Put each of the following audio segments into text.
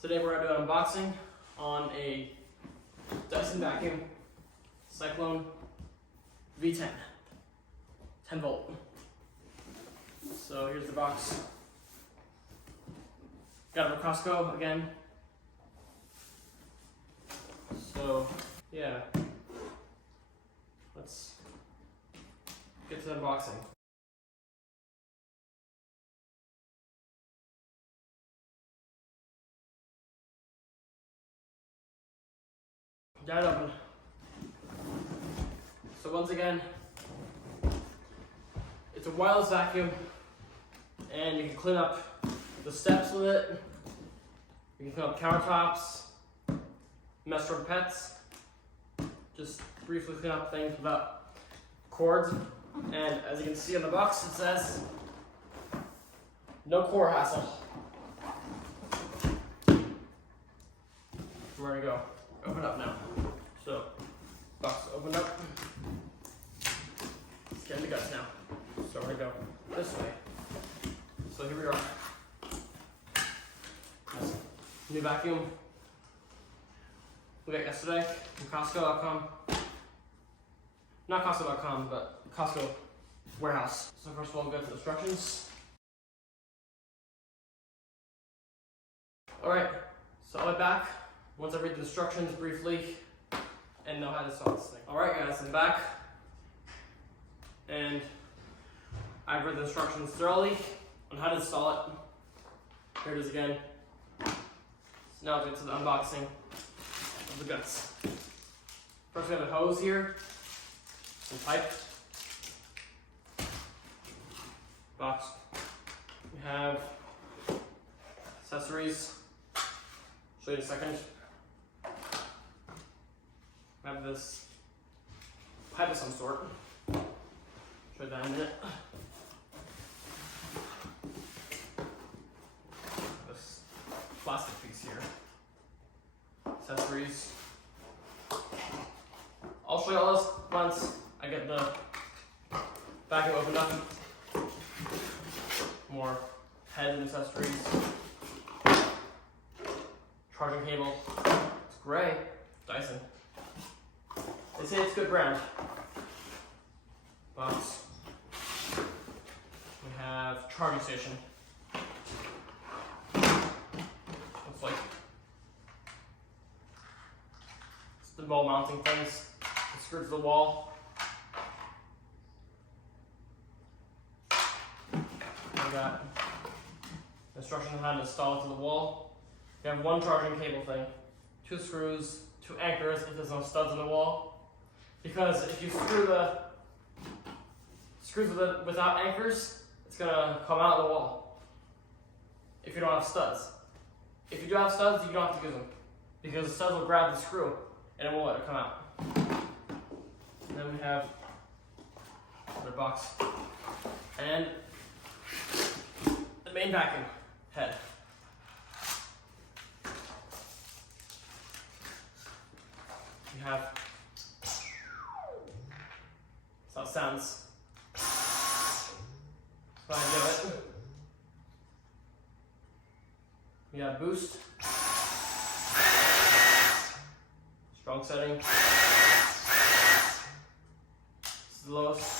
Today we're going to do an unboxing on a Dyson vacuum Cyclone V10, 10 volt. So here's the box. Got it from Costco again. So yeah, let's get to the unboxing. Got it open. So once again, it's a wireless vacuum, and you can clean up the steps with it. You can clean up countertops, mess with pets, just briefly clean up things without cords. And as you can see on the box, it says no cord hassle. Where to go? Open up now. So, box opened up. Let's get in the guts now. So we're gonna go this way. So here we are. New vacuum. We got yesterday from costco.com. Not costco.com, but Costco warehouse. So first of all, we'll go to the instructions. Alright, so I'll be back once I read the instructions briefly and know how to install this thing. Alright guys, I'm back. And I've read the instructions thoroughly on how to install it. Here it is again. So now let's get to the unboxing of the guts. First we have a hose here, some pipe, box. We have accessories. Show you in a second. I have this pipe of some sort. Show you that in a minute. This plastic piece here. Accessories. I'll show you all this once I get the vacuum opened up. More head and accessories. Charging cable. It's gray. Dyson. They say it's good brand. Box. We have charging station. Looks like it's the wall mounting things. It screws to the wall. We got instructions on how to install it to the wall. We have one charging cable thing, 2 screws, 2 anchors if there's no studs in the wall. Because if you screw the screws without anchors, it's gonna come out of the wall if you don't have studs. If you do have studs, you don't have to use them because the studs will grab the screw and it won't let it come out. And then we have the box and the main vacuum head. You have, that's how it sounds. That's how I do it. We have boost, strong setting. This is the lowest.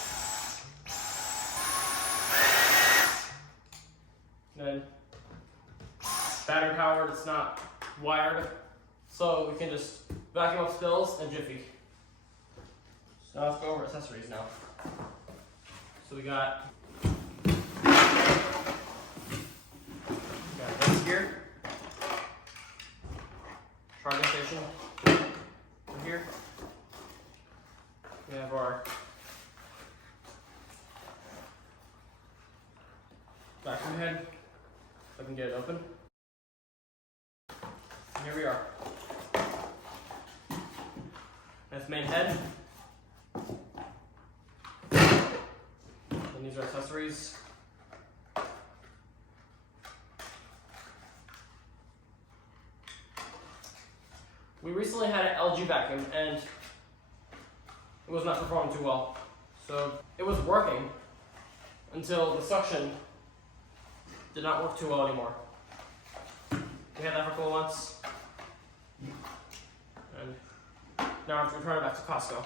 Then battery powered, it's not wired. So we can just vacuum up spills and jiffy. So now let's go over accessories now. So we got this here. Charging station over here. We have our vacuum head. So I can get it open. And here we are. That's main head. And these are accessories. We recently had an LG vacuum and it was not performing too well. So it was working until the suction did not work too well anymore. We had that for a couple months. And now I have to return it back to Costco.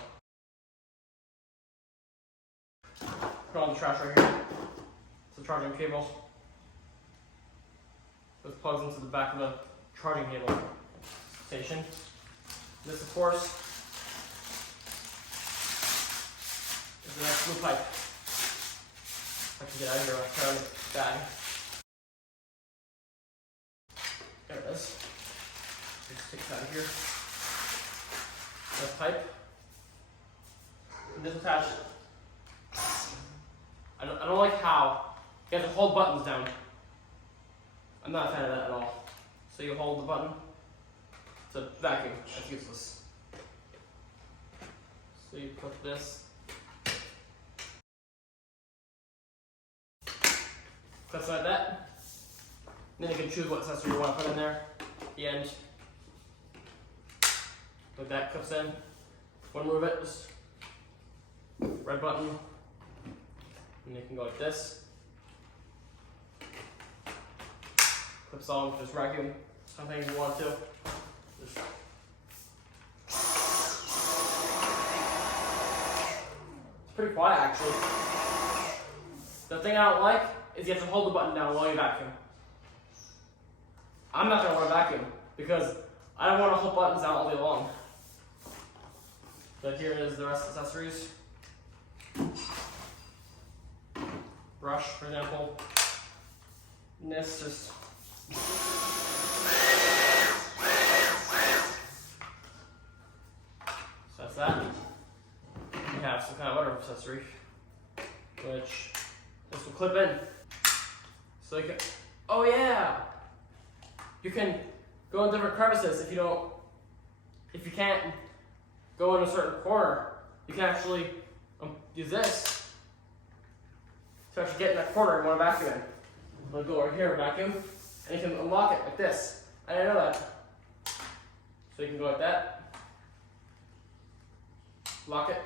Put all the trash right here. It's a charging cable. This plugs into the back of the charging cable station. This, of course, is the next blue pipe. I can get out of here, I'll try on the bag. There it is. Just take it out of here. This pipe. And this attached. I don't like how you have to hold buttons down. I'm not a fan of that at all. So you hold the button. It's a vacuum. That's useless. So you put this. Clips like that. And then you can choose what accessory you want to put in there. At the end. Like that clips in. Want to move it? Just red button. And you can go like this. Clips on with this vacuum. Something you want to. Just it's pretty quiet actually. The thing I don't like is you have to hold the button down while you vacuum. I'm not going to want to vacuum because I don't want to hold buttons down all day long. But here is the rest of the accessories. Brush, for example. And this just so that's that. We have some kind of other accessory, which this will clip in. So you can, oh yeah! You can go in different crevices if you can't go in a certain corner. You can actually use this to actually get in that corner you want to vacuum in. I'm going to go right here, vacuum, and you can unlock it like this. I didn't know that. So you can go like that, lock it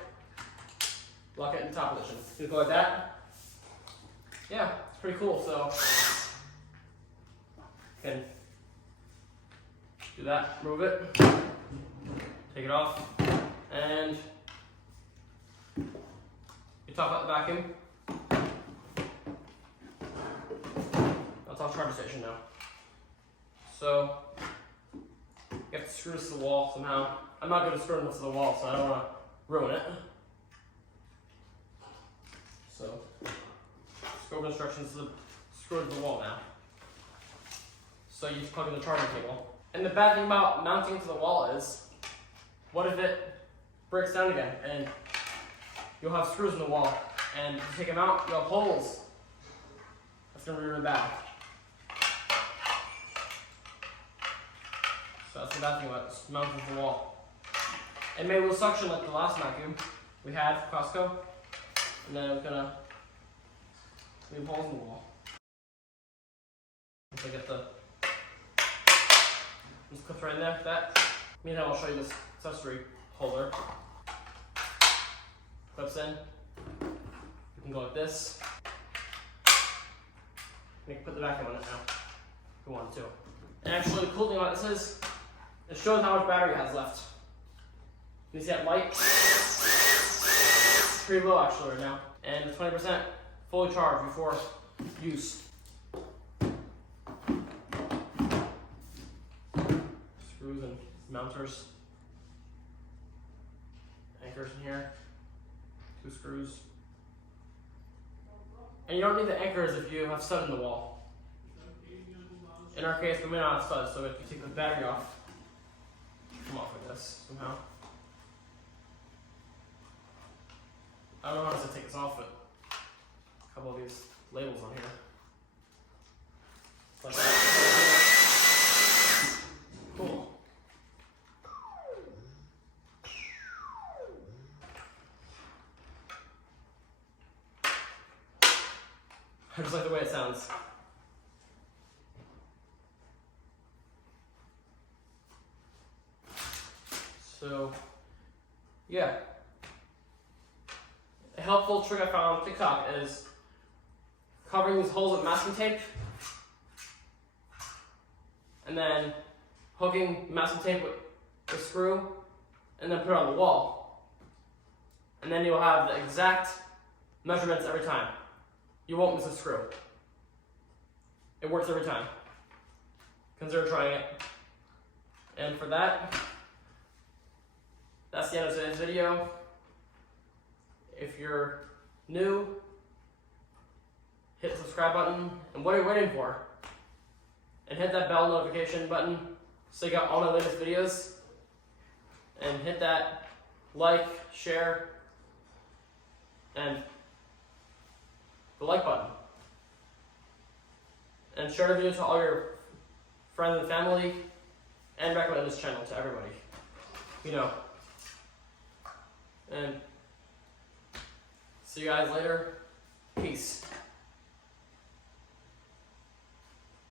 in top position. You can go like that. Yeah, it's pretty cool. So you can do that, move it, take it off, and you top out the vacuum. That's our charger station now. So you have to screw this to the wall somehow. I'm not going to screw this to the wall, so I don't want to ruin it. So scope instructions to screw it to the wall now. So you just plug in the charging cable. And the bad thing about mounting to the wall is, what if it breaks down again and you'll have screws in the wall, and if you take them out, you'll have holes. That's going to be really bad. So that's the bad thing about this, mounting to the wall. It made a little suction like the last vacuum we had from Costco, and then it was going to leave holes in the wall. Once I get the just clips right in there, like that. Meanwhile, I'll show you this accessory holder. Clips in. You can go like this. You can put the vacuum on it now, if you want to. And actually, the cool thing about this is, it shows how much battery it has left. You see that light? It's pretty low actually right now. And it's 20% fully charged before use. Screws and mounters. Anchors in here. 2 screws. And you don't need the anchors if you have stud in the wall. In our case, we may not have studs, so if you take the battery off, come off like this somehow. I don't know how to take this off, but a couple of these labels on here. Like that. Cool. I just like the way it sounds. So, yeah. A helpful trick I found on TikTok is covering these holes with masking tape and and then hooking masking tape with the screw, and then put it on the wall. And then you'll have the exact measurements every time. You won't miss a screw. It works every time. Consider trying it. And for that, that's the end of today's video. If you're new, hit the subscribe button. And what are you waiting for? And hit that bell notification button so you get all my latest videos. And hit that like, share, and the like button. And share the video to all your friends and family, and recommend this channel to everybody you know. And see you guys later. Peace.